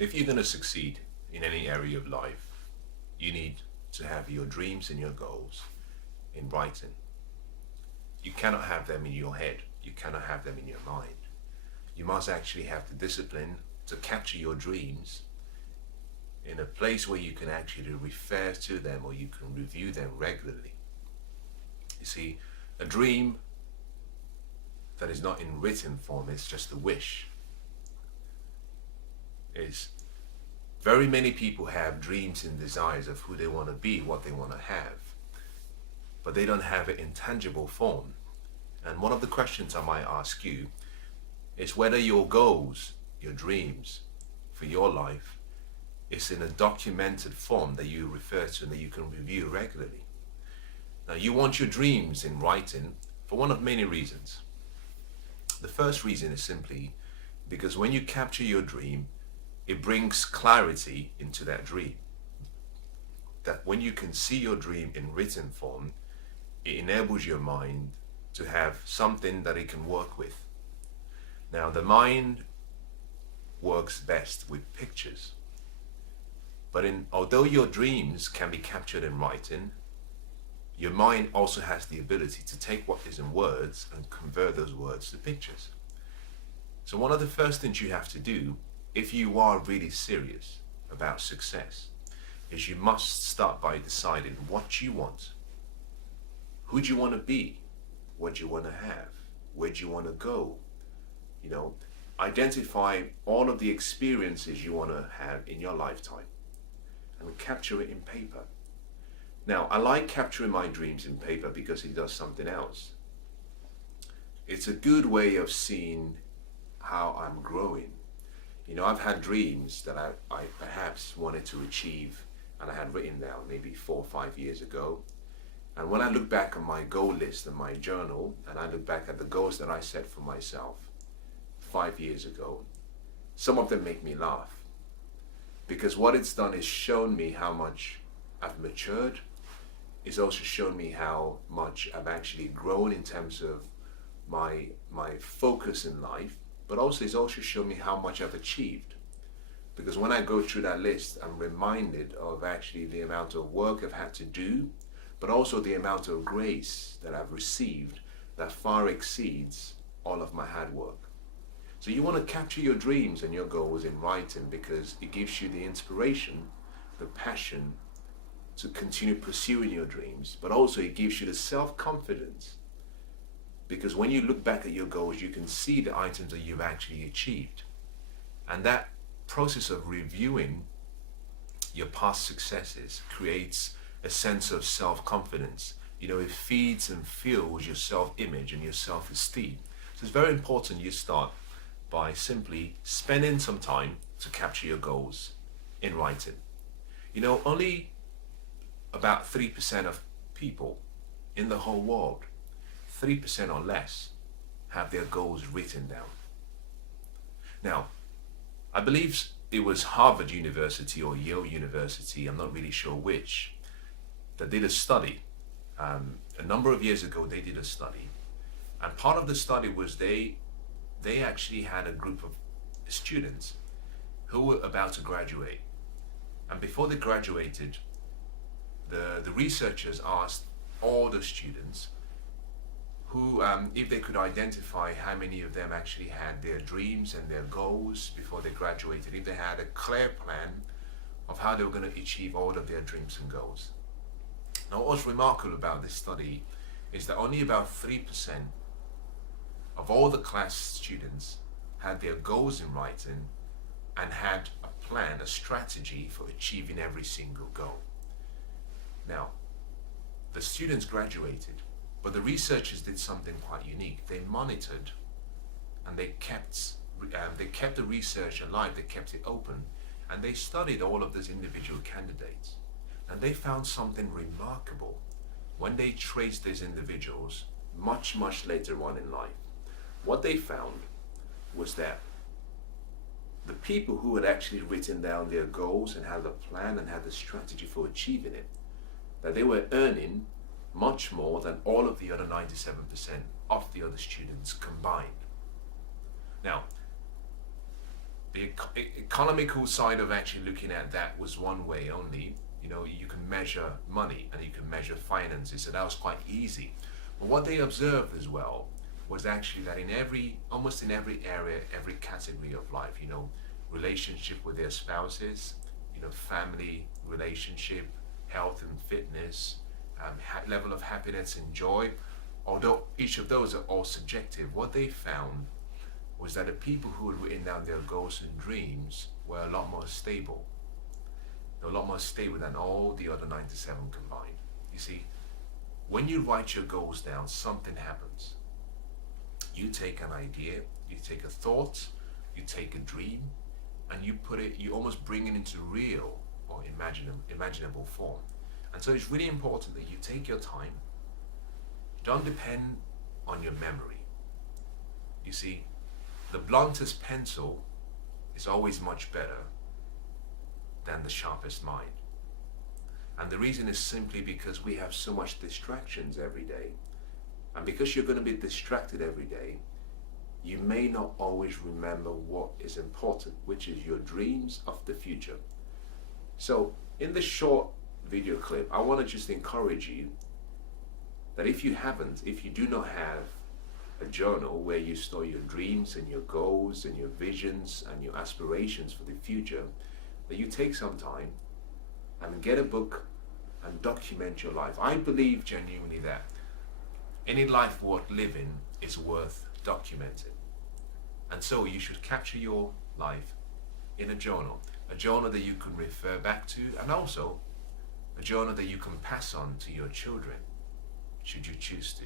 If you're going to succeed in any area of life, you need to have your dreams and your goals in writing. You cannot have them in your head. You cannot have them in your mind. You must actually have the discipline to capture your dreams in a place where you can actually refer to them or you can review them regularly. You see, a dream that is not in written form is just a wish. Is very many people have dreams and desires of who they want to be, what they want to have, but they don't have it in tangible form. And one of the questions I might ask you is whether your goals, your dreams for your life is in a documented form that you refer to and that you can review regularly. Now, you want your dreams in writing for one of many reasons. The first reason is simply because when you capture your dream, it brings clarity into that dream. That when you can see your dream in written form, it enables your mind to have something that it can work with. Now, the mind works best with pictures. But although your dreams can be captured in writing, your mind also has the ability to take what is in words and convert those words to pictures. So one of the first things you have to do, if you are really serious about success, is you must start by deciding what you want. Who do you want to be? What do you want to have? Where do you want to go? Identify all of the experiences you want to have in your lifetime and capture it in paper. Now, I like capturing my dreams in paper because it does something else. It's a good way of seeing how I'm growing. I've had dreams that I perhaps wanted to achieve and I had written down maybe 4 or 5 years ago. And when I look back on my goal list and my journal, and I look back at the goals that I set for myself 5 years ago, some of them make me laugh. Because what it's done is shown me how much I've matured. It's also shown me how much I've actually grown in terms of my focus in life, but also it's also shown me how much I've achieved. Because when I go through that list, I'm reminded of actually the amount of work I've had to do, but also the amount of grace that I've received that far exceeds all of my hard work. So you want to capture your dreams and your goals in writing because it gives you the inspiration, the passion to continue pursuing your dreams, but also it gives you the self-confidence because when you look back at your goals, you can see the items that you've actually achieved. And that process of reviewing your past successes creates a sense of self-confidence. It feeds and fuels your self-image and your self-esteem. So it's very important you start by simply spending some time to capture your goals in writing. Only about 3% of people in the whole world, 3% or less, have their goals written down. Now, I believe it was Harvard University or Yale University, I'm not really sure which, that did a study. A number of years ago, they did a study. And part of the study was they actually had a group of students who were about to graduate. And before they graduated, the researchers asked all the students who, if they could identify how many of them actually had their dreams and their goals before they graduated, if they had a clear plan of how they were going to achieve all of their dreams and goals. Now, what was remarkable about this study is that only about 3% of all the class students had their goals in writing and had a plan, a strategy for achieving every single goal. Now, the students graduated, but the researchers did something quite unique. They monitored and they kept the research alive, they kept it open, and they studied all of those individual candidates. And they found something remarkable when they traced these individuals much, much later on in life. What they found was that the people who had actually written down their goals and had a plan and had a strategy for achieving it, that they were earning much more than all of the other 97% of the other students combined. Now, The economical side of actually looking at that was one way only. You know, you can measure money and you can measure finances, so that was quite easy. But what they observed as well was actually that almost in every area, every category of life, you know, relationship with their spouses, you know, family relationship, health and fitness, level of happiness and joy, although each of those are all subjective, what they found was that the people who had written down their goals and dreams were a lot more stable. They were a lot more stable than all the other 97 combined. You see, when you write your goals down, something happens. You take an idea, you take a thought, you take a dream, and you almost bring it into real or imaginable form. And so it's really important that you take your time. Don't depend on your memory. You see, the bluntest pencil is always much better than the sharpest mind. And the reason is simply because we have so much distractions every day. And because you're going to be distracted every day, you may not always remember what is important, which is your dreams of the future. So in this short video clip, I want to just encourage you that if you do not have a journal where you store your dreams and your goals and your visions and your aspirations for the future, that you take some time and get a book and document your life. I believe genuinely that any life worth living is worth documenting. And so you should capture your life in a journal that you can refer back to, and also a journal that you can pass on to your children, should you choose to.